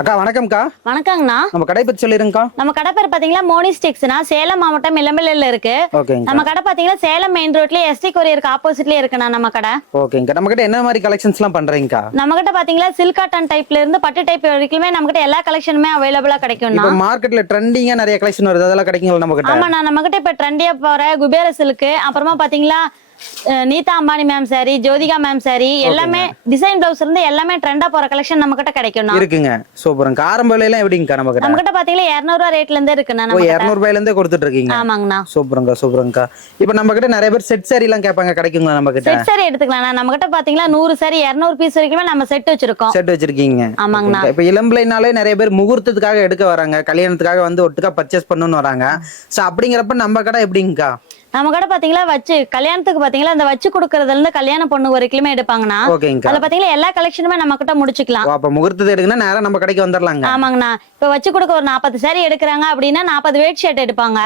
அக்கா வணக்கம்க்கா. வணக்கங்கண்ணா. நம்ம கடை பத்தி சொல்லிருங்கக்கா. நம்ம கடை பேர் பாத்தீங்கன்னா மோனிஸ்டிக்ஸ்னா சேலம் மாவட்டம் இளம்பிள்ளையில இருக்கு. நம்ம கடை பாத்தீங்கன்னா சேலம் மெயின் ரோட்ல எஸ்டி கொரியருக்கு ஆப்போசிட்லயே இருக்குண்ணா நம்ம கடை. ஓகேங்க. நம்ம கிட்ட என்ன மாதிரி கலெக்ஷன்ஸ் எல்லாம் பண்றீங்கக்கா? நம்ம கிட்ட பாத்தீங்கன்னா சில்க் காட்டன் டைப்ல இருந்து பட்டு டைப் வரைக்குமே நம்ம கிட்ட எல்லா கலெக்ஷனுமே அவைலபிளா கிடைக்கும்ண்ணா. இப்போ மார்க்கெட்ல ட்ரெண்டிங்கா நிறைய கலெக்ஷன் வருது, அதெல்லாம் கிடைக்குங்களா நம்ம கிட்ட? ஆமாண்ணா, நம்ம கிட்ட இப்ப ட்ரெண்டியா போற குபேர சில்க், அப்புறமா பாத்தீங்கன்னா நீதா Ambani ma'am sorry, Jyothika ma'am sorry, எல்லாமே டிசைன் பிளவுஸ் இருந்து எல்லாமே ட்ரெண்டா போற கலெக்ஷன் நம்ம கிட்ட கிடைக்கும் இருக்குங்க. சூப்பர்ங்க. ஆரம்ப விலையில எப்படிங்கக்கா நம்ம கிட்ட? நம்ம கிட்ட பாத்தீங்கன்னா 200 ரூபாய் ரேட்ல இருந்தே இருக்குண்ணா. நம்ம 200 ரூபாயில இருந்தே கொடுத்துட்டு இருக்கீங்க. ஆமாங்கண்ணா. சூப்பருங்க சூப்பருங்கக்கா. இப்போ நம்ம கிட்ட நிறைய பேர் செட் சாரி எல்லாம் கேட்பாங்க, கிடைக்குங்களா நம்ம கிட்ட? செட் சாரி எடுத்துக்கலாம். நம்ம கிட்ட பாத்தீங்கன்னா 100 சாரி 200 பீஸ் வரைக்குமே நம்ம செட் வச்சிருக்கோம். செட் வச்சிருக்கீங்க. ஆமாங்கண்ணா. இப்போ இளம்பிள்ளைனாலே நிறைய பேர் முகூர்த்தத்துக்காக எடுக்க வராங்க, கல்யாணத்துக்காக வந்து ஒட்டுக்கா பர்ச்சேஸ் பண்ணணும்னு வராங்க. சோ அப்படிங்கிறப்ப நம்ம கடை எப்படிங்கக்கா? நம்ம கடை பாத்தீங்களா வச்சு கல்யாணத்துக்கு பாத்தீங்களா அந்த வச்சு கொடுக்கறதுல இருந்து கல்யாண பொண்ணு வரைக்குமே எடுப்பாங்கண்ணா. அதுல பாத்தீங்களா எல்லா கலெக்ஷனுமே நம்ம கிட்ட முடிச்சுக்கலாம். அப்ப முகூர்த்தத்தை எடுக்கனா நேரா நம்ம கடைக்கு வந்துடலாங்க. ஆமாங்கண்ணா. இப்ப வச்சு கொடுக்க ஒரு 40 சாரி எடுக்கிறாங்க அப்படின்னா 40 வேட் ஷர்ட் எடுப்பாங்க.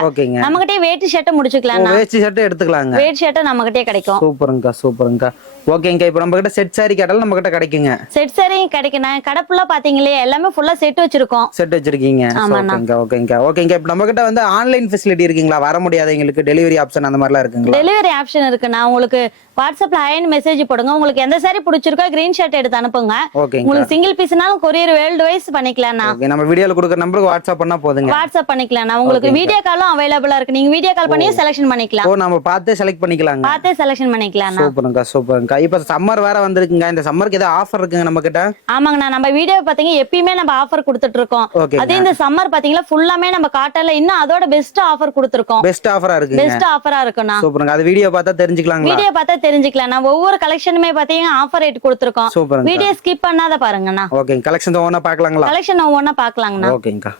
நம்ம கிட்டே வேட்டி ஷர்ட் முடிச்சுக்கலாம். வேட்டி ஷர்ட் எடுத்துக்கலாங்க. வேட் ஷர்ட் நம்ம கிட்டே கிடைக்கும். சூப்பருங்கக்கா சூப்பருங்கக்கா. ஓகேங்க. இப்போ நம்ம கிட்ட செட் சாரி கேட்டாலும் நம்ம கிட்ட கிடைக்குங்க. செட் சாரியும் கிடைக்கும். கடை ஃபுல்லா பாத்தீங்களே எல்லாமே ஃபுல்லா செட் வச்சிருக்கோம். செட் வச்சிருக்கீங்க. ஓகேங்க ஓகேங்க ஓகேங்க. இப்போ நம்ம கிட்ட வந்து ஆன்லைன் ஃபெசிலிட்டி இருக்குங்களா? வர முடியாதவங்களுக்கு டெலிவரி ஆப்ஷன் அந்த மாதிரிலாம் இருக்குங்களா? டெலிவரி ஆப்ஷன் இருக்குண்ணா. உங்களுக்கு வாட்ஸ்அப்ல ஹைன்னு மெசேஜ் போடுங்க. உங்களுக்கு எந்த சாரி பிடிச்சிருக்கோ கிரீன் ஷர்ட் எடுத்து அனுப்புங்க. உங்களுக்கு சிங்கிள் பீஸ்னாலும் கொரியர் வேர்ல்டு வைஸ் பண்ணிக்கலாம்ண்ணா. நம்ம வீடியோல கொடுக்குற நம்பருக்கு வாட்ஸ்அப் பண்ணா போதுங்க. வாட்ஸ்அப் பண்ணிக்கலாம்ண்ணா. உங்களுக்கு வீடியோ காலும் அவைலபிளா இருக்கு. நீங்க வீடியோ கால் பண்ணி செலக்ஷன் பண்ணிக்கலாம். ஓ, நம்ம பார்த்தே செலக்ட் பண்ணிக்கலாங்க. பார்த்தே செலக்ஷன் பண்ணிக்கலாம். சூப்பருங்க சூப்பருங்க. இப்போ சம்மர் வேற வந்திருக்குங்க. இந்த சம்மருக்கு ஏதாவது ஆஃபர் இருக்குங்க நம்ம கிட்ட? ஆமாங்கண்ணா. நம்ம வீடியோ பாத்தீங்க எப்பயுமே நம்ம ஆஃபர் கொடுத்துட்டு இருக்கோம். அதே இந்த சம்மர் பாத்தீங்கன்னா ஃபுல்லாமே நம்ம காட்டன்ல இன்னும் அதோட பெஸ்ட் ஆஃபர் கொடுத்துருக்கோம். பெஸ்ட் ஆஃபரா இருக்கு. பெஸ்ட் ஆஃபரா இருக்குண்ணா. சூப்பருங்க. அது வீடியோ பார்த்தா தெரிஞ்சுக்கலாம். வீடியோ பார்த்தா தெரிஞ்சுக்கலாம். ஒவ்வொரு கலெக்ஷனுமே பாத்தீங்கன்னா ஆஃபர் ரேட் கொடுத்துருக்கோம். வீடியோ ஸ்கிப் பண்ணாத பாருங்கண்ணா. ஓகே. கலெக்ஷன் ஒவ்வொண்ணா பார்க்கலாங்களா? கலெக்ஷன் ஒவ்வொண்ணா பார்க்கலாங்கண்ணா. ஓகேங்கா.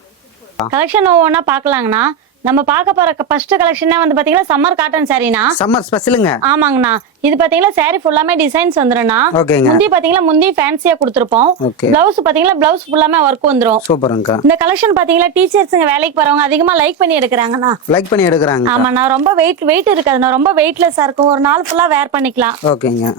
கலெக்ஷன் ஒவ்வொண்ணா பார்க்கலாங்கண்ணா. நம்ம பார்க்க போற ஃபர்ஸ்ட் கலெக்ஷனே வந்து பாத்தீங்கன்னா சம்மர் காட்டன் சாரினா. சம்மர் ஸ்பெஷலுங்க. ஆமாங்கண்ணா. இது பாத்தீங்கன்னா சாரி ஃபுல்லாமே டிசைன்ஸ் வந்துரும்ண்ணா. முந்தி பாத்தீங்கன்னா முந்தி ஃபேன்சியா கொடுத்துருப்போம். பிளவுஸ் பாத்தீங்கன்னா பிளவுஸ் ஃபுல்லாமே ஒர்க் வந்துரும். சூப்பருங்க. இந்த கலெக்ஷன் பாத்தீங்கன்னா டீச்சர்ஸ்ங்க வேலைக்கு போறவங்க அதிகமா லைக் பண்ணி எடுக்கறாங்கண்ணா. லைக் பண்ணி எடுக்கறாங்க. ஆமாண்ணா. ரொம்ப வெயிட் இருக்காதுண்ணா. ரொம்ப வெயிட்லெஸ்ஸா இருக்கும். ஒரு நாள் ஃபுல்லா வேர் பண்ணிக்கலாம். ஓகேங்க.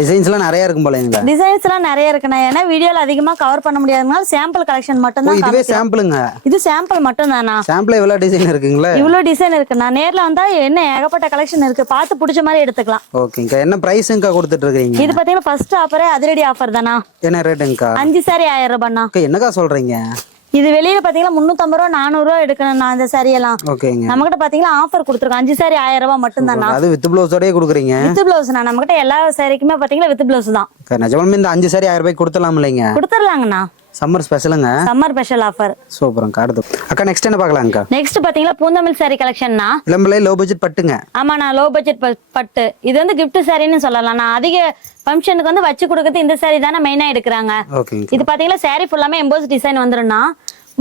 டிசைன்ஸ்லாம் நிறைய இருக்கும் போலங்க. டிசைன்ஸ்லாம் நிறைய இருக்குண்ணா. ஏன்னா வீடியோல அதிகமா கவர் பண்ண முடியாதனால சாம்பிள் கலெக்ஷன் மட்டும் தான். இதுவே சாம்பிளுங்க. இது சாம்பிள் மட்டும் தானா? சாம்பிள் இவ்வளவு டிசைன் இருக்குங்களா? இவ்வளவு டிசைன் இருக்குண்ணா. நேர்ல வந்தா என்ன ஏகப்பட்ட கலெக்ஷன் இருக்கு. பார்த்து பிடிச்ச மாதிரி எடுத்துக்கலாம். ஓகேங்க. என்ன பிரைஸ்ங்க கொடுத்துட்டு இருக்கீங்க? இது பாத்தீங்கன்னா ஃபர்ஸ்ட் ஆஃபரே அதிரடி ஆஃபர் தானா. என்ன ரேட்டுங்கக்கா? 5 சாரி 1000 ரூபாய்ண்ணா. என்னக்கா சொல்றீங்க? இது வெளியில பாத்தீங்கன்னா 350 ரூபா 400 ரூபா எடுக்கணும் இந்த சாரி எல்லாம். நம்ம கிட்ட பாத்தீங்கன்னா ஆஃபர் கொடுத்துருக்கோம். 5 சாரி 1000 ரூபாய் மட்டும் தானா. அது வித் பிளவுஸோடயே கொடுக்குறீங்க? வித் பிளவுஸ்ண்ணா. நம்ம கிட்ட எல்லா சாரிக்குமே பாத்தீங்கன்னா வித் பிளவுஸ் தான். நிஜமாலுமே இந்த 5 சாரி 1000 ரூபாய்க்கு கொடுத்துடலாம் இல்லைங்க? கொடுத்துடலாங்கண்ணா. சம்மர் ஸ்பெஷலுங்க. Summer special offer. சூப்பர்ங்க. அடுத்து அக்கா நெக்ஸ்ட் என்ன பார்க்கலாம்க்கா? நெக்ஸ்ட் பாத்தீங்கன்னா பூந்தமிழ் சாரி கலெக்ஷன்னா. இளம்பிள்ளை லோ பட்ஜெட் பட்டுங்க. ஆமாண்ணா. லோ பட்ஜெட் பட்டு. இது வந்து கிஃப்ட் சாரின்னு சொல்லலாம். அதிக ஃபங்க்ஷனுக்கு வந்து வச்சு கொடுக்கறது இந்த சாரி தானே மெயினா எடுக்கிறாங்க. இது பாத்தீங்கன்னா சாரி ஃபுல்லாமே எம்போஸ் டிசைன் வந்துரும்ண்ணா.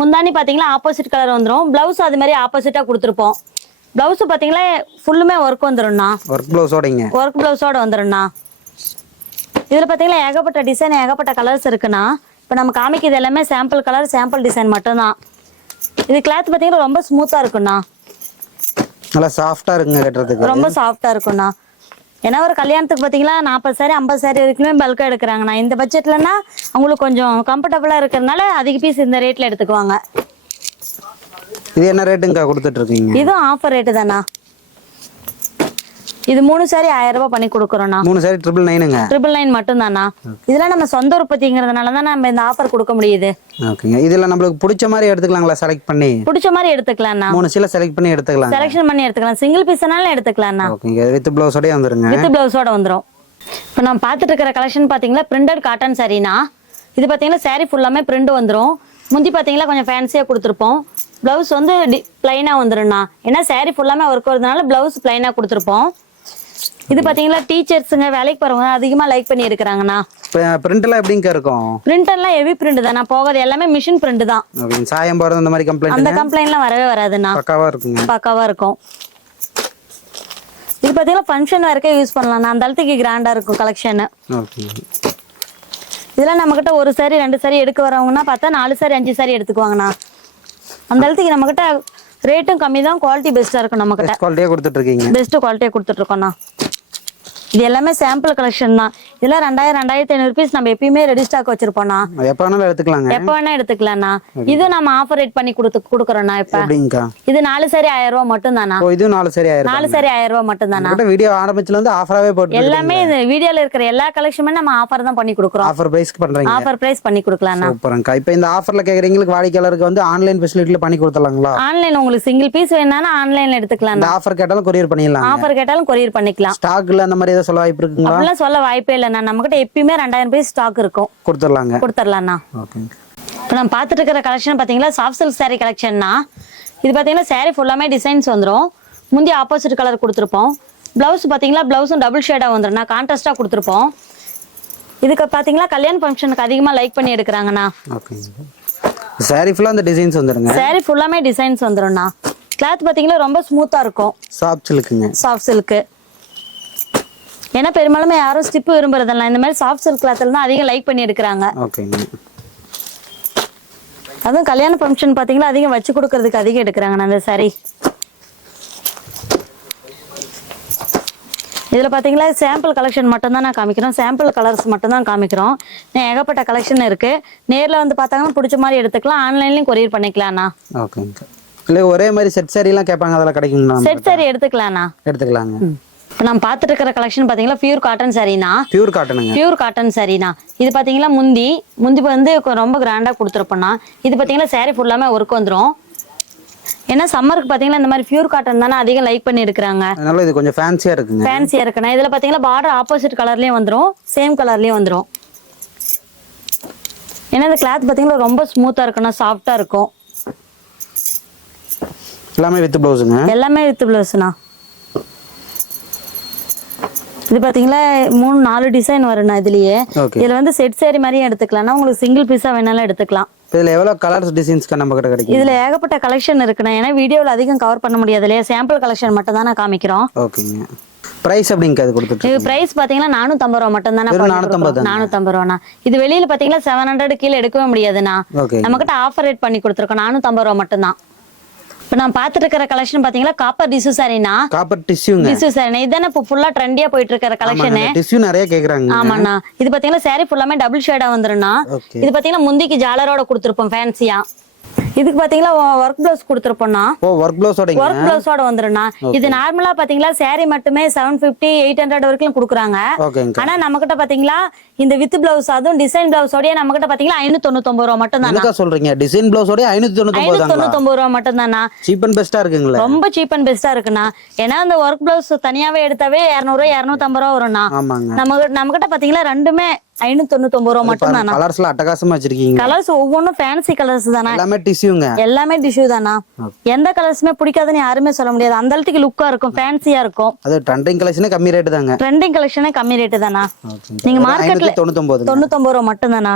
முந்தானி பாத்தீங்கன்னா ஆப்போசிட் கலர் வந்துரும். பிளவுஸ் அது மாதிரி ஆப்போசிட்டா கொடுத்துருப்போம். பிளவுஸ் பாத்தீங்கன்னா ஃபுல்லுமே ஒர்க் வந்துரும்ண்ணா. ஒர்க் பிளவுஸோடங்க. ஒர்க் பிளவுஸோட வந்துரும்ண்ணா. இதுல பாத்தீங்கன்னா ஏகப்பட்ட டிசைன் ஏகப்பட்ட கலர்ஸ் இருக்குண்ணா. இப்ப நம்ம காமிக்கிறது எல்லாமே சாம்பிள் கலர் சாம்பிள் டிசைன் மட்டும் தான். இது கிளாத் பாத்தீங்கன்னா ரொம்ப ஸ்மூத்தா இருக்குண்ணா. நல்லா சாஃப்டா இருக்குங்க கட்டுறதுக்கு. ரொம்ப சாஃப்டா இருக்குண்ணா. ஏன்னா ஒரு கல்யாணத்துக்கு பாத்தீங்கன்னா 40 சாரி 50 சாரி வரைக்குமே பல்கா எடுக்கிறாங்கண்ணா. இந்த பட்ஜெட்லன்னா அவங்களுக்கு கொஞ்சம் கம்ஃபர்டபுளா இருக்கிறதுனால அதிக பீஸ் இந்த ரேட்ல எடுத்துக்குவாங்க. இது என்ன ரேட்டுங்கக்கா கொடுத்துட்டு இருக்கீங்க? இதுவும் ஆஃபர் ரேட்டு தானா. இது 3 சாரி 1000 ரூபாய் பண்ணி கொடுக்குறோம்ண்ணா. 3 சாரி 999ங்க. 999 மட்டும் தானா. இதெல்லாம் நம்ம சொந்த உற்பத்திங்கிறதுனால தான் நம்ம இந்த ஆஃபர் கொடுக்க முடியுது. ஓகேங்க. இதெல்லாம் நம்மளுக்கு பிடிச்ச மாதிரி எடுத்துக்கலாங்களா? செலக்ட் பண்ணி பிடிச்ச மாதிரி எடுத்துக்கலாம்ண்ணா. 3 சீலை செலக்ட் பண்ணி எடுத்துக்கலாம். செலக்ஷன் பண்ணி எடுத்துக்கலாம். சிங்கிள் பீஸ்னாலும் எடுத்துக்கலாம்ண்ணா. ஓகேங்க. வித் பிளவுஸோட வந்துருங்க. வித் பிளவுஸோட வந்துரும். இப்போ நம்ம பார்த்துட்டு இருக்கிற கலெக்ஷன் பாத்தீங்கன்னா பிரிண்டட் காட்டன் சாரினா. இது பாத்தீங்கன்னா சாரி ஃபுல்லாமே பிரிண்ட் வந்துரும். முந்தி பாத்தீங்கன்னா கொஞ்சம் ஃபேன்சியா கொடுத்துருப்போம். பிளவுஸ் வந்து பிளைனா வந்துரும்ண்ணா. ஏன்னா சாரி ஃபுல்லாமே ஒர்க் வரதுனால பிளவுஸ் பிளைனா கொடுத்துருப்போம். இது பாத்தீங்கன்னா டீச்சர்ஸ்ங்க வேலைக்கு போறவங்க அதிகமா லைக் பண்ணி எடுக்கறாங்கண்ணா. பிரிண்ட் எல்லாம் எப்படிங்க இருக்கும்? பிரிண்ட் எல்லாம் ஹெவி பிரிண்ட் தானா. போகாது எல்லாமே மிஷின் பிரிண்ட் தான். சாயம் போறது அந்த மாதிரி கம்ப்ளைண்ட் அந்த கம்ப்ளைண்ட்லாம் வரவே வராதுண்ணா. பக்காவா இருக்குங்க. பக்காவா இருக்கும். இது பாத்தீங்கன்னா ஃபங்க்ஷன் வரைக்கும் யூஸ் பண்ணலாம். அந்த அளவுக்கு கிராண்டா இருக்கும் கலெக்ஷன். ஓகே. இதெல்லாம் நம்ம கிட்ட ஒரு சாரி 2 சாரி எடுக்க வரவங்கன்னா பார்த்தா 4 சாரி 5 சாரி எடுத்துக்குவாங்கண்ணா. அந்த அளவுக்கு நம்ம கிட்ட ரேட்டும் கம்மி தான். குவாலிட்டி பெஸ்டா இருக்கும். நம்ம கிட்ட குவாலிட்டியா கொடுத்துட்டு இருக்கீங்க. பெஸ்ட் குவாலிட்டியா கொடுத்துட்டு இருக்கோம்ண்ணா. இது எல்லாமே சாம்பிள் கலெக்ஷன் தான். இதெல்லாம் 2000 2500 பீஸ் நம்ம எப்பயுமே ரெடி ஸ்டாக் வச்சிருப்போம்னா, எப்ப வேணாலும் எடுத்துக்கலாங்க. எப்ப வேணா எடுத்துக்கலாம்ண்ணா. இது நம்ம ஆஃபர் ரேட் பண்ணி கொடுக்குறோம்ண்ணா. இப்ப எப்படிங்கக்கா? இது 4 சாரி 1000 ரூபாய் மட்டும் தானா? ஓ, இது 4 சரி 1000. 4 சாரி 1000 ரூபாய் மட்டும் தானா? வீடியோ ஆரம்பிச்சதுல இருந்து ஆஃபராவே போட்டு எல்லாமே இந்த வீடியோல இருக்கிற எல்லா கலெக்ஷனுமே நம்ம ஆஃபர் தான் பண்ணி கொடுக்குறோம். ஆஃபர் பிரைஸ்க்கு பண்றீங்க. ஆஃபர் பிரைஸ் பண்ணி கொடுக்கலாம்ண்ணா. சூப்பர்ங்கக்கா. இப்போ இந்த ஆஃபர்ல கேக்குறீங்களுக்கு வாடிக்கையாளருக்கு வந்து ஆன்லைன் ஃபெசிலிட்டில பண்ணி கொடுத்துடலாங்களா? ஆன்லைன் உங்களுக்கு சிங்கிள் பீஸ் வேணாலும் ஆன்லைன்ல எடுத்துக்கலாம். இந்த ஆஃபர் கேட்டாலும் கொரியர் பண்ணிடலாம். ஆஃபர் கேட்டாலும் கொரியர் பண்ணிக்கலாம். ஸ்டாக்ல அந்த மாதிரி ஏதாவது சொல்ல வாய்ப்பு இருக்குங்களா? அப்படிலாம் சொல்ல வாய்ப்பே இல்லைண்ணா. நம்ம கிட்ட எப்பயுமே 2000 பீஸ் ஸ்டாக் இருக்கும். கொடுத்துடலாம்ண்ணா. ஓகேங்க. இப்போ நம்ம பார்த்துட்டு இருக்கிற கலெக்ஷன் பார்த்தீங்களா, சாஃப்ட் சில்க் சாரி கலெக்ஷன்னா. இது பார்த்தீங்கன்னா சாரி ஃபுல்லாமே டிசைன்ஸ் வந்துடும். முந்தி ஆப்போசிட் கலர் கொடுத்துருப்போம். பிளவுஸ் பார்த்தீங்களா, பிளவுஸும் டபுள் ஷேடாக வந்துடும். நான் கான்ட்ராஸ்டாக கொடுத்துருப்போம். இதுக்கு பார்த்தீங்களா கல்யாண ஃபங்க்ஷனுக்கு அதிகமாக லைக் பண்ணி எடுக்கிறாங்கண்ணா. ஓகேங்க. சாரி ஃபுல்லா அந்த டிசைன்ஸ் வந்துருங்க. சாரி ஃபுல்லாமே டிசைன்ஸ் வந்துடும்ண்ணா. கிளாத் பார்த்தீங்களா ரொம்ப ஸ்மூத்தாக இருக்கும். சாஃப்ட் சில்க்குங்க. Soft silk. ஏன்னா பெரும்பாலுமே யாரும் ஸ்டிப் விரும்புறதில்ல. இந்த மாதிரி சாஃப்ட் சில்க் கிளாத்தில் தான் அதிகம் லைக் பண்ணி எடுக்கிறாங்க. ஓகேங்க. அதுவும் கல்யாண ஃபங்க்ஷன் பார்த்தீங்களா அதிகம் வச்சு கொடுக்கறதுக்கு அதிகம் எடுக்கிறாங்கண்ணா அந்த சாரி. இதில் பார்த்தீங்களா சாம்பிள் கலெக்ஷன் மட்டும் தான் நான் காமிக்கிறோம். சாம்பிள் கலர்ஸ் மட்டும் தான் காமிக்கிறோம். ஏகப்பட்ட கலெக்ஷன் இருக்கு. நேரில் வந்து பார்த்தாங்கன்னா பிடிச்ச மாதிரி எடுத்துக்கலாம். ஆன்லைன்லையும் கொரியர் பண்ணிக்கலாம்ண்ணா. ஓகேங்க. இல்லை ஒரே மாதிரி செட் சாரி எல்லாம் கேட்பாங்க, அதெல்லாம் கிடைக்குங்களா? செட் சாரி எடுத்துக்கலாம்ண்ணா. எடுத்துக்கலாங்க. இப்போ நம்ம பார்த்துட்டு இருக்கிற கலெக்ஷன் பார்த்தீங்களா பியூர் காட்டன் சாரினா. பியூர் காட்டனுங்க. பியூர் காட்டன் சாரினா. இது பார்த்தீங்களா முந்தி வந்து ரொம்ப கிராண்டாக கொடுத்துருப்போம்னா. இது பார்த்தீங்களா சாரி ஃபுல்லாமே ஒர்க் வந்துடும். ஏன்னா சம்மருக்கு பார்த்தீங்கன்னா இந்த மாதிரி பியூர் காட்டன் தானே அதிகம் லைக் பண்ணி எடுக்கிறாங்க. அதனால இது கொஞ்சம் ஃபேன்சியா இருக்குங்க. ஃபேன்சியா இருக்குண்ணா. இதில் பார்த்தீங்களா பார்டர் ஆப்போசிட் கலர்லேயும் வந்துடும், சேம் கலர்லேயும் வந்துடும். ஏன்னா இந்த கிளாத் பார்த்தீங்களா ரொம்ப ஸ்மூத்தாக இருக்குண்ணா, சாஃப்டாக இருக்கும். எல்லாமே வித் பிளவுஸுங்க. எல்லாமே வித் பிளவுஸ்ண்ணா. இது பாத்தீங்களா 3-4 டிசைன் வரும்ண்ணா இதுலயே. இதுல வந்து செட் சாரி மாதிரியும் எடுத்துக்கலாம்னா, உங்களுக்கு சிங்கிள் பீஸா வேணாலும் எடுத்துக்கலாம். இதுல எவ்வளவு கலர்ஸ் டிசைன்ஸ் நம்ம கிட்ட கிடைக்கும்? இதுல ஏகப்பட்ட கலெக்ஷன் இருக்குண்ணா. ஏன்னா வீடியோல அதிகம் கவர் பண்ண முடியாது இல்லையா, சாம்பிள் கலெக்ஷன் மட்டும் தான் நான் காமிக்கிறோம். ஓகேங்க. பிரைஸ் அப்படிங்க அது கொடுத்துட்டு இது பிரைஸ் பாத்தீங்கன்னா 450 ரூபா மட்டும் தான். 450 ரூபாண்ணா. இது வெளியில பாத்தீங்கன்னா 700 கீழே எடுக்கவே முடியாதுண்ணா. நம்ம கிட்ட ஆஃபர் ரேட் பண்ணி கொடுத்துருக்கோம். 450 ரூபா மட்டும் தான். இப்போ நான் பார்த்துட்டு இருக்கிற கலெக்ஷன் பாத்தீங்களா காப்பர் டிஷ்யூ சாரினா. காப்பர் டிஷ்யூங்க. டிஷ்யூ சாரி இதானே இப்போ ஃபுல்லா ட்ரெண்டியா போயிட்டு இருக்கிற கலெக்ஷன். டிஷ்யூ நிறைய கேக்குறாங்க. ஆமாண்ணா. இது பாத்தீங்கன்னா சாரி ஃபுல்லாமே டபுள் ஷேடா வந்துரும்ண்ணா. இது பாத்தீங்கன்னா முந்திக்கு ஜாலரோட கொடுத்துருப்போம் ஃபேன்சியா. இதுக்கு பாத்தீங்கன்னா ஒர்க் பிளவுஸ் கொடுத்துருப்போம்னா. ஓ, ஒர்க் பிளவுஸோட. ஒர்க் பிளவுஸோட வந்துரும்ண்ணா. இது நார்மலா பாத்தீங்களா சாரி மட்டுமே 750 800 வரைக்கும் கொடுக்குறாங்க. ஆனா நம்ம கிட்ட பாத்தீங்களா இந்த வித் பிளவுஸ் அதுவும் டிசைன் பிளவுஸோட நம்ம கிட்ட பாத்தீங்களா 599 ரூபா மட்டும் தான். என்ன சொல்றீங்க? டிசைன் பிளவுஸோட 599 ரூபா மட்டும் தானா. சீப் அண்ட் பெஸ்டா இருக்குங்களா? ரொம்ப சீப் அண்ட் பெஸ்டா இருக்குண்ணா. ஏன்னா அந்த ஒர்க் பிளவுஸ் தனியாவே எடுத்தாவே 200 250 ரூபா வரும்ண்ணா. நம்ம கிட்ட பாத்தீங்களா ரெண்டுமே 599 ரூபா மட்டும் தானா. கலர்ஸ்ல அட்டகாசமா வச்சிருக்கீங்க. கலர்ஸ் ஒவ்வொன்றும் ஃபேன்சி கலர்ஸ் தானா. எல்லாமே டிஷ்யூங்க. எல்லாமே டிஷ்யூ தானா. எந்த கலர்ஸுமே பிடிக்காதுன்னு யாருமே சொல்ல முடியாது. அந்த அளவுக்கு லுக்கா இருக்கும், ஃபேன்சியா இருக்கும். அது ட்ரெண்டிங் கலெக்ஷனே கம்மி ரேட் தாங்க. ட்ரெண்டிங் கலெக்ஷனே கம்மி ரேட் தானா. நீங்க மார்க்கெட்ல 99 ரூபா மட்டும் தானா.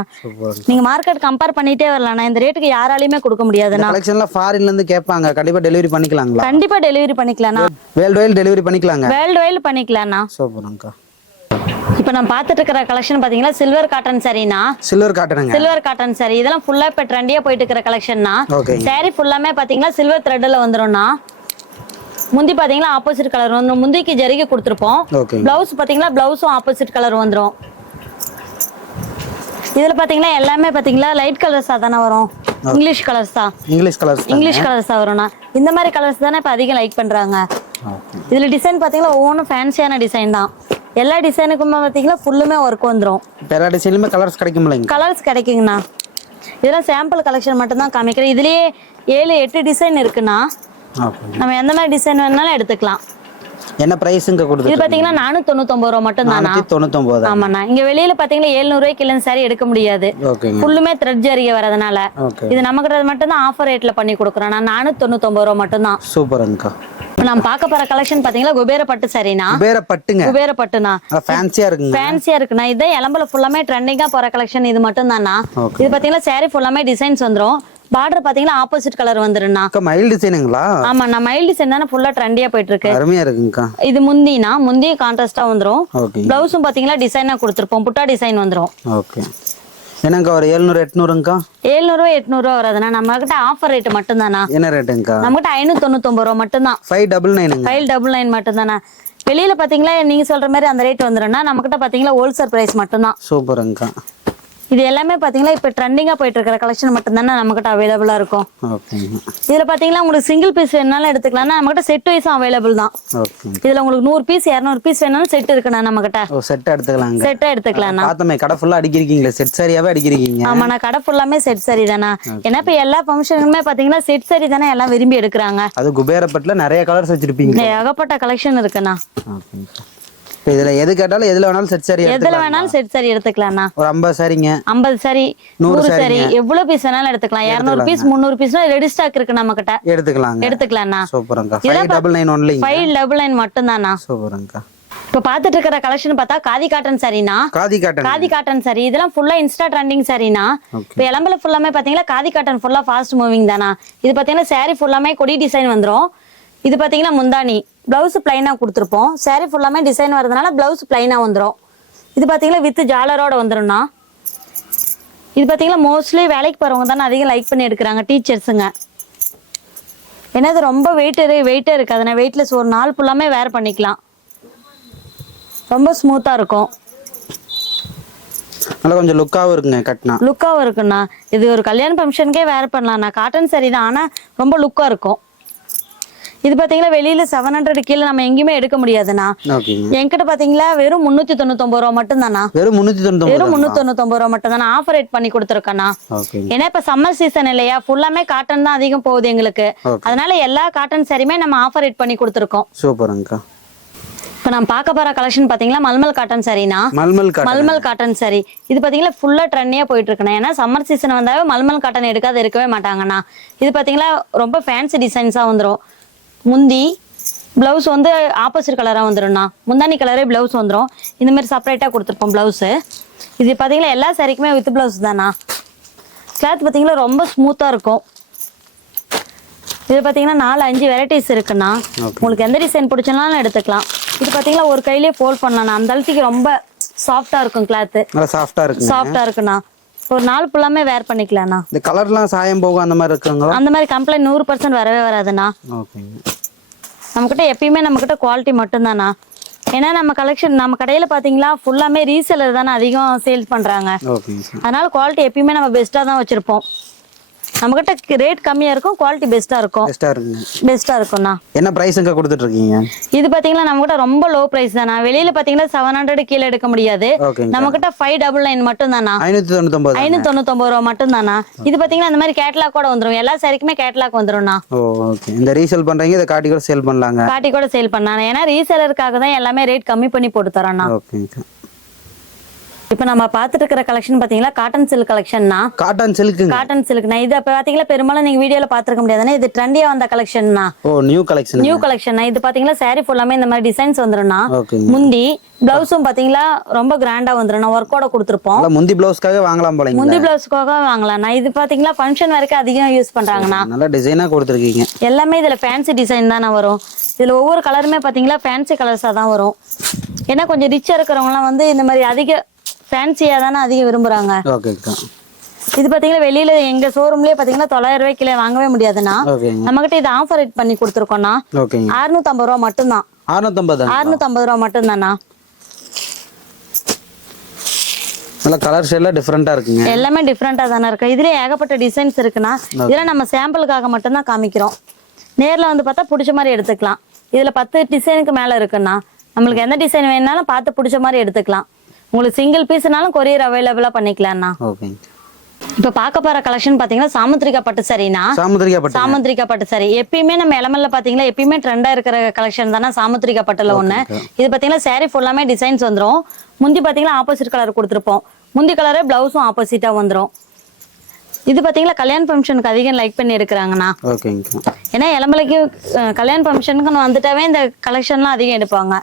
நீங்க மார்க்கெட் கம்பேர் பண்ணிட்டே வரலாம். இந்த ரேட்டுக்கு யாராலையுமே கொடுக்க முடியாதுண்ணா. கலெக்ஷன்ல ஃபாரின்ல இருந்து கேட்பாங்க. கண்டிப்பா டெலிவரி பண்ணிக்கலாங்களா? கண்டிப்பா டெலிவரி பண்ணிக்கலாம்ண்ணா. வேர்ல்ட் வைட் டெலிவரி பண்ணிக்கலாங்க. வேர்ல்ட் வைட் பண்ணிக்கலாம்ண்ணா. சூப்பர்ங்கா. இப்போ நம்ம பார்த்துட்டு இருக்கிற கலெக்ஷன் பாத்தீங்கன்னா சில்வர் காட்டன் சாரினா. சில்வர் காட்டனுங்க. சில்வர் காட்டன் சாரி இதெல்லாம் ஃபுல்லா இப்ப ட்ரெண்டியா போயிட்டு இருக்கிற கலெக்ஷன்னா. சாரி ஃபுல்லாமே பாத்தீங்கன்னா சில்வர் த்ரெட்ல வந்துரும்ண்ணா. முந்தி பாத்தீங்கன்னா ஆப்போசிட் கலர் வந்துரும். முந்திக்கு ஜரிகை கொடுத்துருப்போம். பிளவுஸ் பாத்தீங்கன்னா பிளவுஸும் ஆப்போசிட் கலர் வந்துரும். இதுல பாத்தீங்கன்னா எல்லாமே பாத்தீங்களா லைட் கலர்ஸா தானே வரும். இங்கிலீஷ் கலர்ஸ் தான். இங்கிலீஷ் கலர்ஸா வரும்ண்ணா. இந்த மாதிரி கலர்ஸ் தானே இப்ப அதிகம் லைக் பண்றாங்க. இதுல டிசைன் பாத்தீங்கன்னா ஒவ்வொன்றும் ஃபேன்சியான டிசைன் தான். எல்லா டிசைனுக்குமே பாத்தீங்கன்னா ஃபுல்லுமே ஒர்க் வந்துரும். எல்லா டிசைன்லயுமே கலர்ஸ் கிடைக்கும்ல? கலர்ஸ் கிடைக்குங்கண்ணா. இதெல்லாம் சாம்பிள் கலெக்ஷன் மட்டும் தான் காமிக்கிறேன். இதுலயே 7-8 டிசைன் இருக்குண்ணா. நம்ம எந்த மாதிரி டிசைன் வேணாலும் எடுத்துக்கலாம். என்ன பிரைஸ்ங்க கொடுத்து? இது பாத்தீங்கன்னா 499 ரூபா மட்டும் தானா. 499. ஆமாண்ணா. இங்க வெளியில பாத்தீங்கன்னா 700 ரூபாய்க்கு இல்ல சாரி எடுக்க முடியாது. ஃபுல்லுமே த்ரெட் ஜரிகை வரதுனால இது நம்ம கிட்ட மட்டும் தான் ஆஃபர் ரேட்ல பண்ணி கொடுக்குறோம். 499 ரூபா மட்டும் தான். சூப்பர்ங்கா. நம்ம பார்க்க போற கலெக்ஷன் பாத்தீங்கன்னா குபேர பட்டு சாரினா. குபேர பட்டுங்க. குபேர பட்டுனா ஃபேன்சியா இருக்குங்க. ஃபேன்சியா இருக்குண்ணா. இது எலம்பல ஃபுல்லாமே ட்ரெண்டிங்கா போற கலெக்ஷன் இது மட்டும் தானா. இது பாத்தீங்கன்னா சாரி ஃபுல்லாமே டிசைன்ஸ் வந்துரும். பார்டர் பாத்தீங்கன்னா ஆப்போசிட் கலர் வந்துருண்ணா. மைல் டிசைனுங்களா? ஆமா, நான் மைல் டிசைன் தானே ஃபுல்லா ட்ரெண்டியா போயிட்டு இருக்கு. அருமையா இருக்குங்கக்கா. இது முந்தி கான்ட்ராஸ்டா வந்துரும். பிளவுஸும் பாத்தீங்கன்னா டிசைனா கொடுத்துருப்போம். புட்டா டிசைன் வந்துரும். ஓகே. என்னங்க ஒரு 700 800ங்கா? 700 800 வராதுண்ணா. நம்ம கிட்ட ஆஃபர் ரேட் மட்டும் தானா. என்ன ரேட்டுங்கக்கா? நம்ம கிட்ட 599 ரூபா மட்டும் தான். 599. 599 மட்டும் தானா. வெளியில பாத்தீங்களா நீங்க சொல்ற மாதிரி அந்த ரேட் வந்துரும்னா நம்மகிட்ட பாத்தீங்களா ஹோல்சேல் பிரைஸ் மட்டும்தான். சூப்பருங்கக்கா. இது எல்லாமே பாத்தீங்களா இப்ப ட்ரெண்டிங்கா போயிட்டு இருக்கிற கலெக்ஷன் மட்டும் தானே நம்மகிட்ட அவைலபிளா இருக்கும். ஓகேங்க. இதுல பாத்தீங்களா உங்களுக்கு சிங்கிள் பீஸ் வேணாலும் எடுத்துக்கலாம், நம்மகிட்ட செட் வைஸும் அவைலபிள் தான். ஓகே. இதுல உங்களுக்கு 100 பீஸ் 200 பீஸ் வேணாலும் செட் இருக்குண்ணா நம்மகிட்ட. ஓ செட் எடுத்துக்கலாங்க. செட்டா எடுத்துக்கலாம்ண்ணா. பார்த்தமே கடை ஃபுல்லா அடிக்கிறீங்களே, செட் சரியாவே அடிக்கிறீங்க. ஆமா நான் கடை ஃபுல்லாமே செட் சரி தானே. ஏன்னா இப்ப எல்லா ஃபங்க்ஷனுக்குமே பாத்தீங்கன்னா செட் சரி தானே எல்லாம் விரும்பி எடுக்கிறாங்க. அது குபேரப்பட்டுல நிறைய கலர்ஸ் வச்சிருப்பீங்க. ஏகப்பட்ட கலெக்ஷன் இருக்குண்ணா. ஓகேங்க. இதுல எது கேட்டாலும் எதுல வேணாலும் செட் சாரி எதுல வேணாலும் செட் சாரி எடுத்துக்கலாம்ண்ணா. ஒரு 50 சாரிங்க, 50 சாரி, 100 சாரி, எவ்வளவு பீஸ் வேணாலும் எடுத்துக்கலாம். 200 பீஸ் 300 பீஸ் ரெடி ஸ்டாக் இருக்கு நம்ம கிட்ட, எடுத்துக்கலாம்ண்ணா. சூப்பர்ங்கா. 599 only. 599 மட்டும் தானா. சூப்பர்ங்கா. இப்ப பாத்துட்டு இருக்கிற கலெக்ஷன் பார்த்தா காதி காட்டன் சாரினா. காதி காட்டன் சாரி இதெல்லாம் ஃபுல்லா இன்ஸ்டா ட்ரெண்டிங் சாரினா. இப்ப இளம்பல ஃபுல்லாமே பாத்தீங்கன்னா காதி காட்டன் ஃபுல்லா ஃபாஸ்ட் மூவிங் தானா. இது பாத்தீங்கன்னா சாரி ஃபுல்லாமே கொடி டிசைன் வந்துரும். இது பாத்தீங்கன்னா முந்தானி, பிளவுஸ் பிளைனா கொடுத்துருப்போம். சாரி ஃபுல்லாமே டிசைன் வரதுனால பிளவுஸ் பிளைனா வந்துடும். இது பாத்தீங்கன்னா வித் ஜாலரோட வந்துடும்னா. இது பாத்தீங்கன்னா மோஸ்ட்லி வேலைக்கு போறவங்க தானே அதிகம் லைக் பண்ணி எடுக்கிறாங்க, டீச்சர்ஸுங்க. ஏன்னா இது ரொம்ப வெயிட்டே இருக்காது, நான் வெயிட்லெஸ், ஒரு நாள் ஃபுல்லாமே வேர் பண்ணிக்கலாம். ரொம்ப ஸ்மூத்தா இருக்கும், நல்லா கொஞ்சம் லுக்காவும் இருக்குங்க. கட்டினா லுக்காவும் இருக்குண்ணா. இது ஒரு கல்யாண ஃபங்க்ஷனுக்கே வேர் பண்ணலாம்ண்ணா. காட்டன் சாரி தான், ஆனா ரொம்ப லுக்கா இருக்கும். இது பாத்தீங்கன்னா வெளியில 700 கீழே நம்ம எங்கேயுமே எடுக்க முடியாதுண்ணா. என்கிட்ட பாத்தீங்களா வெறும் 399 ரூபா மட்டும் தானா. வெறும் 399 ரூபா மட்டும் தானே ஆஃபர் ரேட் பண்ணி கொடுத்துருக்கேண்ணா. ஏன்னா இப்ப சம்மர் சீசன் இல்லையா, ஃபுல்லாமே காட்டன் தான் அதிகம் போகுது எங்களுக்கு. அதனால எல்லா காட்டன் சாரியுமே நம்ம ஆஃபர் ரேட் பண்ணி கொடுத்துருக்கோம். சூப்பர்ங்கா. இப்ப நான் பார்க்க போற கலெக்ஷன் பாத்தீங்கன்னா மல்மல் காட்டன் சாரினா. மல்மல் காட்டன் சாரி இது பாத்தீங்கன்னா ஃபுல்லா ட்ரெண்டியா போயிட்டு இருக்குண்ணா. ஏன்னா சம்மர் சீசன் வந்தாவே மல்மல் காட்டன் எடுக்காத இருக்கவே மாட்டாங்கண்ணா. இது பாத்தீங்கன்னா ரொம்ப ஃபேன்சி டிசைன்ஸா வந்துடும். முந்தி பிளவுஸ் வந்து ஆப்போசிட் கலரா வந்துடும்ண்ணா. முந்தானி கலரே பிளவுஸ் வந்துடும். இந்த மாதிரி செப்பரேட்டா கொடுத்துருப்போம் பிளவுஸ். இது பாத்தீங்கன்னா எல்லா சாரிக்குமே வித் பிளவுஸ் தானா. கிளாத் பாத்தீங்கன்னா ரொம்ப ஸ்மூத்தா இருக்கும். இது பாத்தீங்கன்னா 4-5 வெரைட்டிஸ் இருக்குண்ணா. உங்களுக்கு எந்த டிசைன் பிடிச்சனாலும் எடுத்துக்கலாம். இது பாத்தீங்கன்னா ஒரு கையிலேயே ஃபோல்ட் பண்ணலாம். அந்த அளவுக்கு ரொம்ப சாஃப்டா இருக்கும் கிளாத். சாஃப்டா இருக்குண்ணா. ஒரு நாள் ஃபுல்லாமே வேர் பண்ணிக்கலாம்ண்ணா. இந்த கலர்லாம் சாயம் போகும் அந்த மாதிரி இருக்குங்களா? அந்த மாதிரி கம்ப்ளைண்ட் 100% வரவே வராதுண்ணா. நம்மகிட்ட எப்பயுமே நம்மகிட்ட குவாலிட்டி மட்டும்தாண்ணா. ஏன்னா நம்ம கலெக்ஷன் நம்ம கடையில பாத்தீங்களா ஃபுல்லாமே ரீசேலர் தானே அதிகம் சேல்ஸ் பண்றாங்க. அதனால குவாலிட்டி எப்பயுமே நம்ம பெஸ்டா தான் வச்சிருப்போம். நம்மகிட்ட ரேட் கம்மியா இருக்கும், குவாலிட்டி பெஸ்டா இருக்கும்ண்ணா. என்ன பிரைஸ்ங்க கொடுத்துட்டு இருக்கீங்க? இது பாத்தீங்கன்னா நம்மகிட்ட ரொம்ப லோ பிரைஸ் தானா. வெளியில பாத்தீங்கன்னா 700 கீழே எடுக்க முடியாது. நம்மகிட்ட 599 மட்டும் தானா. 599 ரூபா மட்டும் தானா. இது பாத்தீங்கன்னா அந்த மாதிரி கேட்டலாக் கூட வந்துரும். எல்லா சாரிக்குமே கேட்டலாக் வந்துரும்ண்ணா. இந்த ரீசேல் பண்றீங்க, இத காட்டி கூட சேல் பண்ணலாங்க. காட்டி கூட சேல் பண்ணலாம். ஏன்னா ரீசேலருக்காக தான் எல்லாமே ரேட் கம்மி பண்ணி போட்டு தரோம்ண்ணா. இப்ப நம்ம பாத்துட்டு இருக்கிற கலெக்ஷன் பாத்தீங்கன்னா காட்டன் சில்க் கலெக்ஷன்னா. காட்டன் சில்க்னா இது அப்ப பாத்தீங்கன்னா பெரும்பாலும் நீங்க வீடியோல பாத்துருக்க முடியாதுன்னா இது ட்ரெண்டியா வந்த கலெக்ஷன்னா. New collection. இது பாத்தீங்கன்னா சாரி ஃபுல்லாமே இந்த மாதிரி டிசைன்ஸ் வந்துரும்னா. முந்தி பிளவுஸும் பாத்தீங்கன்னா ரொம்ப கிராண்டா வந்துரும். ஒர்க்கோட கொடுத்துருப்போம். முந்தி பிளவுஸ்க்காக வாங்கலாம் போல. முந்தி பிளவுஸ்க்காக வாங்கலாம். இது பாத்தீங்கன்னா ஃபங்க்ஷன் வரைக்கும் அதிகம் யூஸ் பண்றாங்கண்ணா. நல்ல டிசைனா கொடுத்துருக்கீங்க. எல்லாமே இதுல ஃபேன்சி டிசைன் தானே வரும். இதுல ஒவ்வொரு கலருமே பாத்தீங்கன்னா ஃபேன்சி கலர்ஸா தான் வரும். ஏன்னா கொஞ்சம் ரிச்சா இருக்கிறவங்க எல்லாம் வந்து இந்த மாதிரி அதிக ஃபேன்சியா தானே அதிகம் விரும்புறாங்க. இது பாத்தீங்கன்னா வெளியில எங்க ஷோரூம்லயே பாத்தீங்கன்னா 900 ரூபாய்க்கு வாங்கவே முடியாதுன்னா. நம்ம கிட்ட இது ஆஃபர் ரேட் பண்ணி கொடுத்துருக்கோம்னா. 650 ரூபா மட்டும் தான். 650 ரூபா மட்டும் தானா. கலர்ஸ் எல்லாம் டிஃபரெண்டா இருக்குங்க. எல்லாமே டிஃபரெண்டா தானே இருக்கு. இதுல ஏகப்பட்ட டிசைன்ஸ் இருக்குன்னா. இதெல்லாம் நம்ம சாம்பிளுக்காக மட்டும் தான் காமிக்கிறோம். நேர்ல வந்து பார்த்தா பிடிச்ச மாதிரி எடுத்துக்கலாம். இதுல 10 டிசைனுக்கு மேல இருக்குன்னா நம்மளுக்கு எந்த டிசைன் வேணாலும் பார்த்து பிடிச்ச மாதிரி எடுத்துக்கலாம். உங்களுக்கு சிங்கிள் பீஸ்னாலும் கொரியர் அவைலபிளா பண்ணிக்கலாம்ண்ணா. இப்ப பார்க்க போற கலெக்ஷன் பாத்தீங்கன்னா சாமுத்திரிகா பட்டு சாரினா. சாமுத்திரிகா பட்டு சாரி எப்பயுமே நம்ம இளமல்ல பாத்தீங்கன்னா எப்பயுமே ட்ரெண்டா இருக்கிற கலெக்ஷன் தானே சாமுத்திரிகா பட்டுல ஒண்ணு. இது பாத்தீங்கன்னா சாரி ஃபுல்லாமே டிசைன்ஸ் வந்துரும். முந்தி பாத்தீங்கன்னா ஆப்போசிட் கலர் கொடுத்துருப்போம். முந்தி கலரே பிளவுஸும் ஆப்போசிட்டா வந்துரும். இது பாத்தீங்கன்னா கல்யாண ஃபங்க்ஷனுக்கு அதிகம் லைக் பண்ணி எடுக்கிறாங்கண்ணா. ஏன்னா இளமலைக்கு கல்யாண ஃபங்க்ஷனுக்கு வந்துட்டாவே இந்த கலெக்ஷன்லாம் அதிகம் எடுப்பாங்க.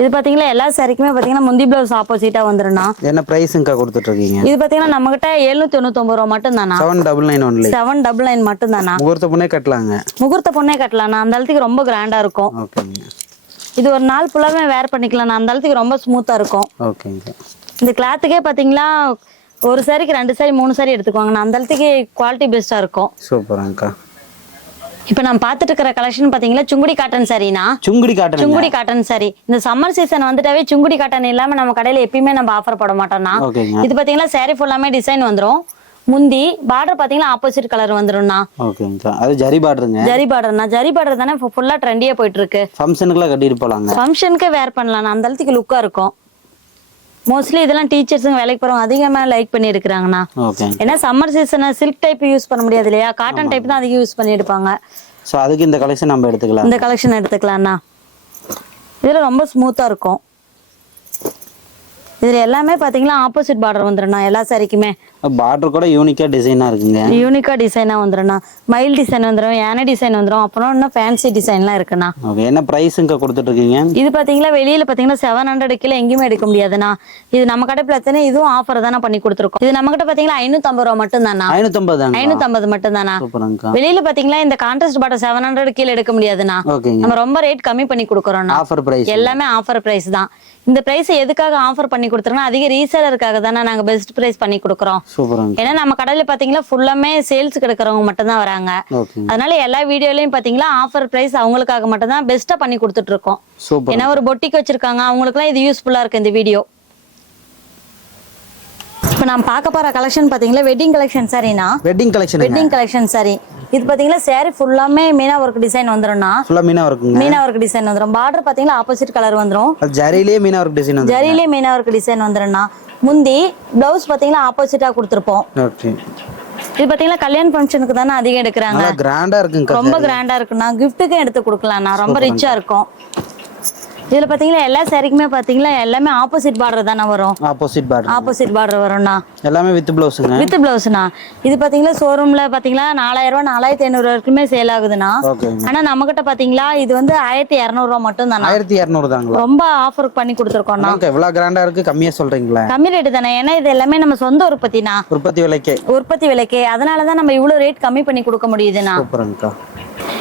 இது பாத்தீங்கன்னா எல்லா சாரிக்குமே பாத்தீங்கன்னா முந்தி பிளவுஸ் ஆப்போசிட்டா வந்துரும்னா. என்ன பிரைஸ்ங்க கொடுத்துட்டு இருக்கீங்க? இது பாத்தீங்கன்னா நம்ம கிட்ட 799 ரூபா மட்டும் தானா. 799 only. 799 மட்டும் தானா. முகூர்த்த பொண்ணே கட்டலாங்க. அந்த அளவுக்கு ரொம்ப கிராண்டா இருக்கும். இது ஒரு நாள் ஃபுல்லாவே வேர் பண்ணிக்கலாம். அந்த அளவுக்கு ரொம்ப ஸ்மூத்தா இருக்கும். இந்த கிளாத்துக்கே பாத்தீங்கன்னா ஒரு சாரிக்கு 2 சாரி 3 சாரி எடுத்துக்குவாங்க. அந்த அளவுக்கு குவாலிட்டி பெஸ்டா இருக்கும். சூப்பர்ங்கா. இப்போ நம்ம பார்த்துட்டு இருக்கிற கலெக்ஷன் பாத்தீங்களா சுங்குடி காட்டன் சாரினா. Sungudi cotton. Sungudi cotton sari. இந்த சம்மர் சீசன் வந்துட்டாவே சுங்குடி காட்டன் இல்லாம நம்ம கடையில எப்பயுமே நம்ம ஆஃபர் போட மாட்டோம்னா. ஓகேங்க. இது பாத்தீங்களா சாரி ஃபுல்லாமே டிசைன் வந்துரும். முந்தி பார்டர் பாத்தீங்கன்னா ஆப்போசிட் கலர் வந்துரும்னா. ஓகேங்க. அது ஜரி பார்டருங்க. ஜரி பார்டர்னா. ஜரி பார்டர் தானே ஃபுல்லா ட்ரெண்டியா போயிட்டு இருக்கு. ஃபங்க்ஷனுக்குலாம் கட்டிட்டு போலாங்க. ஃபங்க்ஷனுக்கு வேர் பண்ணலாம். அந்த அளவுக்கு லுக்கா இருக்கும். மோஸ்ட்லி இதெல்லாம் டீச்சர்ஸுங்க வேலைக்கு போறவங்க அதிகமா லைக் பண்ணி எடுக்கிறாங்கண்ணா. ஏன்னா summer season silk type use பண்ண முடியாது இல்லையா, காட்டன் டைப் தான் அதிகம் யூஸ் பண்ணி எடுப்பாங்க. சோ அதுக்கு இந்த கலெக்ஷன் நம்ம எடுத்துக்கலாம். இந்த கலெக்ஷன் எடுத்துக்கலாம்ண்ணா. இதுல ரொம்ப ஸ்மூத்தா இருக்கும். இதுல எல்லாமே பாத்தீங்கன்னா ஆப்போசிட் பார்டர் வந்துருண்ணா எல்லா சாரிக்குமே. பார்டர் கூட யூனிக்கா டிசைனா இருக்குங்க. யூனிக்கா டிசைனா வந்துருண்ணா. மயில் டிசைன் வந்துரும், யானை டிசைன் வந்துரும், அப்புறம் இன்னும் ஃபேன்சி டிசைன்லாம் இருக்குண்ணா. ஓகே. என்ன பிரைஸ்ங்க கொடுத்துட்டு இருக்கீங்க? இது பாத்தீங்களா வெளியில பாத்தீங்கன்னா 700 கிலோ எங்கேயுமே எடுக்க முடியாதுண்ணா. இது நம்ம கடை பிளத்தனே இதுவும் ஆஃபர் தானே பண்ணி கொடுத்துருக்கோம். இது நம்ம கிட்ட பாத்தீங்கன்னா 550 ரூபா மட்டும் தானா. 550 மட்டும் தானா. வெளியில பாத்தீங்களா இந்த கான்ட்ராஸ்ட் பார்டர் 700 கிலோ எடுக்க முடியாதுண்ணா. நம்ம ரொம்ப ரேட் கம்மி பண்ணி கொடுக்குறோம். ஆஃபர் பிரைஸ் எல்லாமே ஆஃபர் பிரைஸ் தான். இந்த பிரைஸ் எதுக்காக ஆஃபர் பண்ணி கொடுத்துருக்கோம், அதிக ரீசேலருக்காக தானே நாங்க பெஸ்ட் பிரைஸ் பண்ணி கொடுக்குறோம். ஏன்னா நம்ம கடையில பாத்தீங்கன்னா ஃபுல்லாமே சேல்ஸ் எடுக்கிறவங்க மட்டும் தான் வராங்க. அதனால எல்லா வீடியோலயும் பாத்தீங்கன்னா ஆஃபர் பிரைஸ் அவங்களுக்காக மட்டும் தான் பெஸ்டா பண்ணி கொடுத்துட்டு இருக்கோம். ஏன்னா ஒரு பொட்டிக் வச்சிருக்காங்க, அவங்களுக்கு எல்லாம் இது யூஸ்ஃபுல்லா இருக்கு இந்த வீடியோ. இப்ப நான் பார்க்க போற கலெக்ஷன் பாத்தீங்களா வெட்டிங் கலெக்ஷன் சாரினா. Wedding collection sari. இது பாத்தீங்கன்னா சாரி ஃபுல்லாமே மீனா ஒர்க் டிசைன் வந்துரும்னா. ஃபுல்லா மீனா ஒர்க்குங்க. மீனா ஒர்க் டிசைன் வந்துரும். பார்டர் பாத்தீங்கன்னா ஆப்போசிட் கலர் வந்துரும். ஜரியிலே மீனா ஒர்க் டிசைன் வந்துரும். ஜரியிலே மீனா ஒர்க் டிசைன் வந்துரும்னா. முந்தி பிளவுஸ் பாத்தீங்கன்னா ஆப்போசிட்டா கொடுத்திருப்போம். ஓகே. இது பாத்தீங்கன்னா கல்யாண ஃபங்க்ஷனுக்கு தானே அதிகம் எடுக்கிறாங்க. நல்லா கிராண்டா இருக்குங்க. ரொம்ப கிராண்டா இருக்குண்ணா. கிஃப்ட்டுக்கும் எடுத்து கொடுக்கலாம்ண்ணா. ரொம்ப ரிச்சா இருக்கும். இதுல பாத்தீங்கன்னா எல்லா சாரிக்குமே பாத்தீங்கன்னா எல்லாமே ஆப்போசிட் பார்டர் தானே வரும். ஆப்போசிட் பார்டர் வரும்ண்ணா. எல்லாமே வித் பிளவுஸ்ங்க. வித் பிளவுஸ்ண்ணா. இது பாத்தீங்கன்னா ஷோரூம்ல பாத்தீங்கன்னா 4000 ரூபாய் 4500 வரைக்குமே சேல் ஆகுதுண்ணா. ஆனா நம்ம கிட்ட பாத்தீங்களா இது வந்து 1200 ரூபாய் மட்டும் தானே. 1200 தாங்களா. ரொம்ப ஆஃபர் பண்ணி கொடுத்துருக்கோம்ண்ணா. எவ்வளவு கிராண்டா இருக்கு, கம்மியா சொல்றீங்களா? கம்மி ரேட் தானே. ஏன்னா இது எல்லாமே நம்ம சொந்த உற்பத்தினா. உற்பத்தி விலைக்கே. அதனாலதான் நம்ம இவ்வளவு ரேட் கம்மி பண்ணி கொடுக்க முடியுதுண்ணா.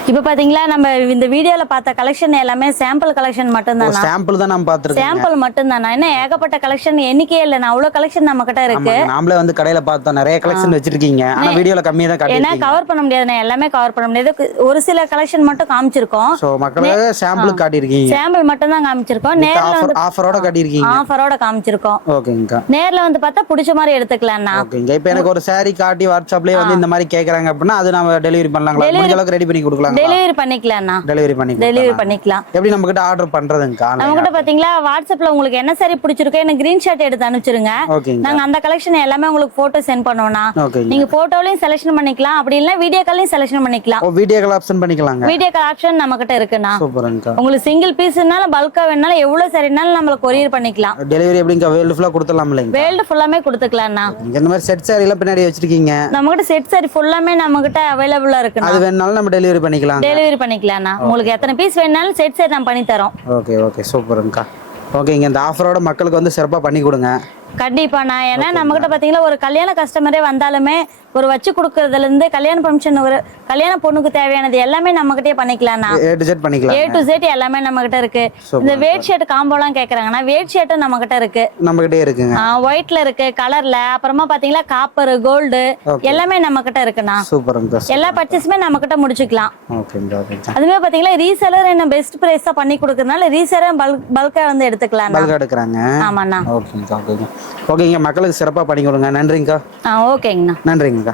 இப்ப பாத்தீங்களா நம்ம இந்த வீடியோல பார்த்த கலெக்ஷன் எல்லாமே சாம்பிள் கலெக்ஷன் மட்டும் தானா. சாம்பிள் தான் நம்ம பாத்துறோம். சாம்பிள் மட்டும் தானா. என்ன ஏகப்பட்ட கலெக்ஷன் எண்ணிக்கையே இல்ல. அவ்வளவு கலெக்ஷன் நம்ம கிட்ட இருக்கு. நாமளே வந்து கடையில பார்த்தோம் நிறைய கலெக்ஷன் வச்சிருக்கீங்க. ஆனா வீடியோல கம்மியா தான் காட்டுறீங்க. ஏன்னா கவர் பண்ண முடியாது. எல்லாமே கவர் பண்ண முடியாது. ஒரு சில கலெக்ஷன் மட்டும் காமிச்சிருக்கோம். சோ மக்களுக்கு சாம்பிள் காட்டியிருக்கீங்க. சாம்பிள் மட்டும் தான் காமிச்சிருக்கோம். நேர்ல வந்து ஆஃபரோட காட்டியிருக்கீங்க. ஆஃபரோட காமிச்சிருக்கோம். ஓகேங்க. நேர்ல வந்து பார்த்தா பிடிச்ச மாதிரி எடுத்துக்கலாம்னா. ஓகேங்க. இப்போ எனக்கு ஒரு saree காட்டி வாட்ஸ்அப்லயே வந்து இந்த மாதிரி கேக்குறாங்க அப்படினா அது நாம டெலிவரி பண்ணலாங்களா? முடிஞ்ச அளவுக்கு ரெடி பண்ணி கொடுக்கலாங்களா? டெலிவரி பண்ணிக்கலாம். டெலிவரி பண்ணிக்கலாம். எப்படி நம்ம கிட்ட ஆர்டர் பண்றதுங்க? நம்ம கிட்ட பாத்தீங்களா வாட்ஸ்அப்ல உங்களுக்கு என்ன சாரி பிடிச்சிருக்கோ எனக்கு ஸ்கிரீன்ஷாட் எடுத்து அனுப்பிச்சிருங்க. நாங்க அந்த கலெக்ஷன் எல்லாமே உங்களுக்கு போட்டோ சென்ட் பண்ணுவோம்னா. நீங்க போட்டோலயும் செலக்ஷன் பண்ணிக்கலாம். அப்படி இல்ல வீடியோ கால்லயும் செலக்ஷன் பண்ணிக்கலாம். வீடியோ கால் ஆப்ஷன் பண்ணிக்கலாங்க. வீடியோ கால் ஆப்ஷன் நம்ம கிட்ட இருக்குண்ணா. சூப்பர்ங்க. உங்களுக்கு சிங்கிள் பீஸ்னால பல்கா வேணாலும் எவ்வளவு சாரினாலும் நம்ம கொரியர் பண்ணிக்கலாம். டெலிவரி எப்படிங்க வேர்ல்ட் ஃபுல்லா கொடுத்துடலாம் இல்லைங்க? வேர்ல்ட் ஃபுல்லாமே கொடுத்துக்கலாம்ண்ணா. இந்த மாதிரி செட் சாரி எல்லாம் பின்னாடி வச்சிருக்கீங்க. நம்ம கிட்ட செட் சாரி ஃபுல்லாமே நம்ம கிட்ட அவைலபிளா இருக்கு. அது வேணாலும் நம்ம டெலிவரி பண்ணிக்கலாம். உங்களுக்கு எத்தனை பீஸ் வேணாலும் செட் செட் நம்ம பண்ணி தரோம். ஓகே சூப்பர்ங்கக்கா. ஓகேங்க. இந்த ஆஃபரோட மக்களுக்கு வந்து சிறப்பா பண்ணி கொடுங்க. கண்டிப்பாண்ணா. ஏன்னா நம்ம கிட்ட பாத்தீங்கன்னா ஒரு கல்யாண கஸ்டமரே வந்தாலுமே ஒரு வச்சு கொடுக்கறதுல இருந்து கல்யாண ஃபங்க்ஷன் ஒரு கல்யாண பொண்ணுக்கு தேவையானது எல்லாமே நம்ம கிட்டே பண்ணிக்கலாம்ண்ணா. A to Z எல்லாமே நம்ம கிட்ட இருக்கு. இந்த வேட் ஷர்ட் காம்போலாம் கேக்குறாங்கன்னா வேட் ஷர்ட்டும் நம்ம கிட்ட இருக்கு. இருக்குங்க. ஒயிட்ல இருக்கு, கலர்ல, அப்புறமா பாத்தீங்கன்னா காப்பர், கோல்டு எல்லாமே நம்ம கிட்ட இருக்குண்ணா. சூப்பர்ங்க. எல்லா பர்ச்சேஸுமே நம்ம கிட்ட முடிச்சுக்கலாம். ஓகேங்க. அதுமே பாத்தீங்கன்னா ரீசெலர் என்ன பெஸ்ட் பிரைஸா பண்ணி கொடுக்கறதுனால ரீசெலர் பல்கா வந்து எடுத்துக்கலாம். பல்கா எடுக்கறாங்க. ஆமாண்ணா. ஓகேங்க. மக்களுக்கு சிறப்பா பண்ணி கொடுங்க. நன்றிங்கக்கா. ஓகேங்கண்ணா. நன்றிங்கக்கா.